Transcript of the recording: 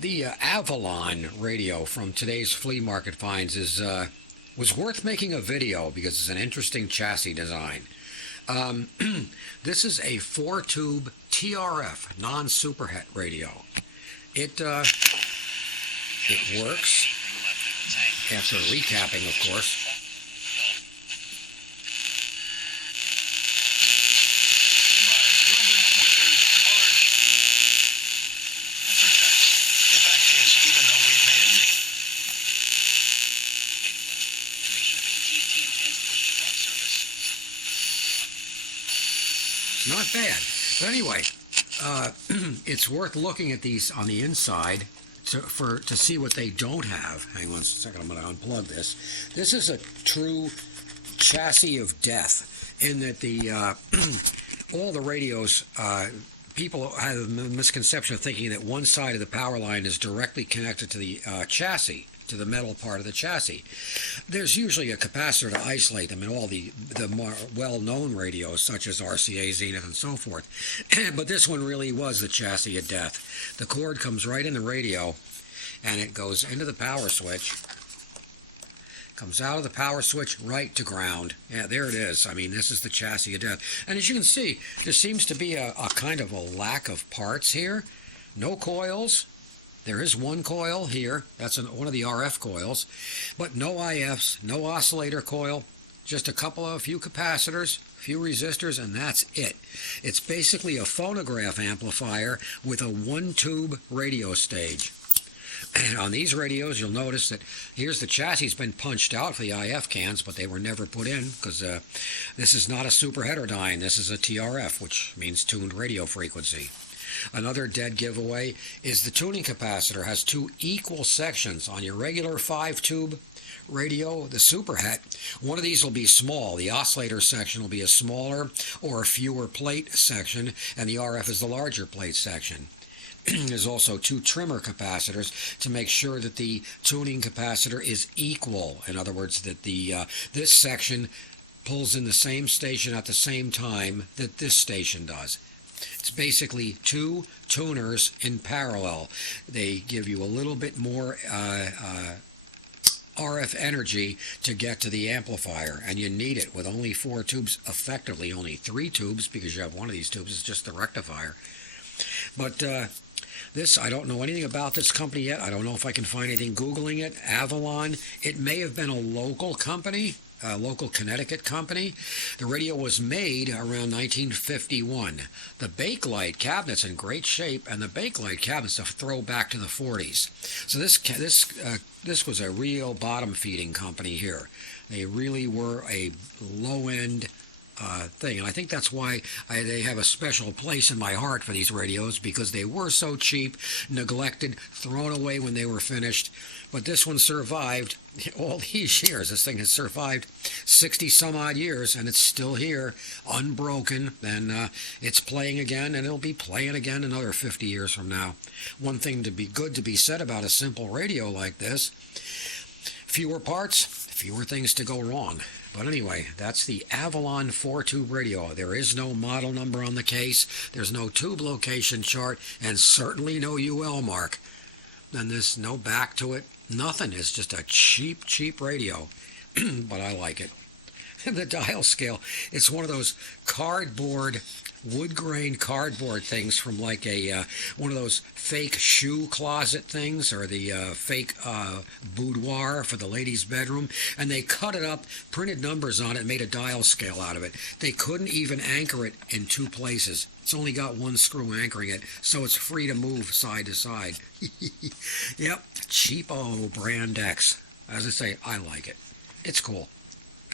The Avalon radio from today's flea market finds was worth making a video because it's an interesting chassis design. Um, this is a four-tube TRF non-Superhet radio. It it works after recapping, of course. Not bad. But anyway, it's worth looking at these on the inside to see what they don't have. Hang on a second, I'm going to unplug this. This is a true chassis of death in that the all the radios, people have a misconception of thinking that one side of the power line is directly connected to the chassis, to the metal part of the chassis. There's usually a capacitor to isolate them in all the more well-known radios, such as RCA, Zenith, and so forth. But this one really was the chassis of death. The cord comes right in the radio, and it goes into the power switch, comes out of the power switch right to ground. Yeah, there it is. I mean, this is the chassis of death. And as you can see, there seems to be a kind of a lack of parts here. No coils. There is one coil here. That's one of the RF coils. But no IFs, no oscillator coil, just a few capacitors, a few resistors, and that's it. It's basically a phonograph amplifier with a one-tube radio stage. And on these radios, you'll notice that here's the chassis been punched out for the IF cans, but they were never put in because this is not a super heterodyne. This is a TRF, which means tuned radio frequency. Another dead giveaway is the tuning capacitor has two equal sections. On your regular 5-tube radio, the Superhet, one of these will be small. The oscillator section will be a smaller or a fewer plate section, and the RF is the larger plate section. There's also two trimmer capacitors to make sure that the tuning capacitor is equal. In other words, that this section pulls in the same station at the same time that this station does. It's basically two tuners in parallel. They give you a little bit more RF energy to get to the amplifier, and you need it with only 4 tubes, effectively only 3 tubes, because you have one of these tubes is just the rectifier. But this, I don't know anything about this company yet. I don't know if I can find anything Googling it. Avalon, it may have been a local company, a local Connecticut company. The radio was made around 1951. The Bakelite cabinet's in great shape, and the Bakelite cabinet's a throwback to the 40s. So this was a real bottom-feeding company here. They really were a low-end thing, and I think that's why they have a special place in my heart for these radios, because they were so cheap, neglected, thrown away when they were finished. But this one survived all these years. This thing has survived 60 some odd years, and it's still here, unbroken, and it's playing again, and it'll be playing again another 50 years from now. One thing to be said about a simple radio like this: fewer parts, fewer things to go wrong. But anyway, that's the Avalon 4-tube radio. There is no model number on the case, there's no tube location chart, and certainly no UL mark. And there's no back to it, nothing. It's just a cheap radio. But I like it. The dial scale, it's one of those cardboard, wood grain cardboard things from like one of those fake shoe closet things, or the fake boudoir for the ladies' bedroom, and they cut it up, printed numbers on it, and made a dial scale out of it. They couldn't even anchor it in 2 places. It's only got 1 screw anchoring it, so it's free to move side to side. Yep, cheapo brand X. As I say, I like it. It's cool.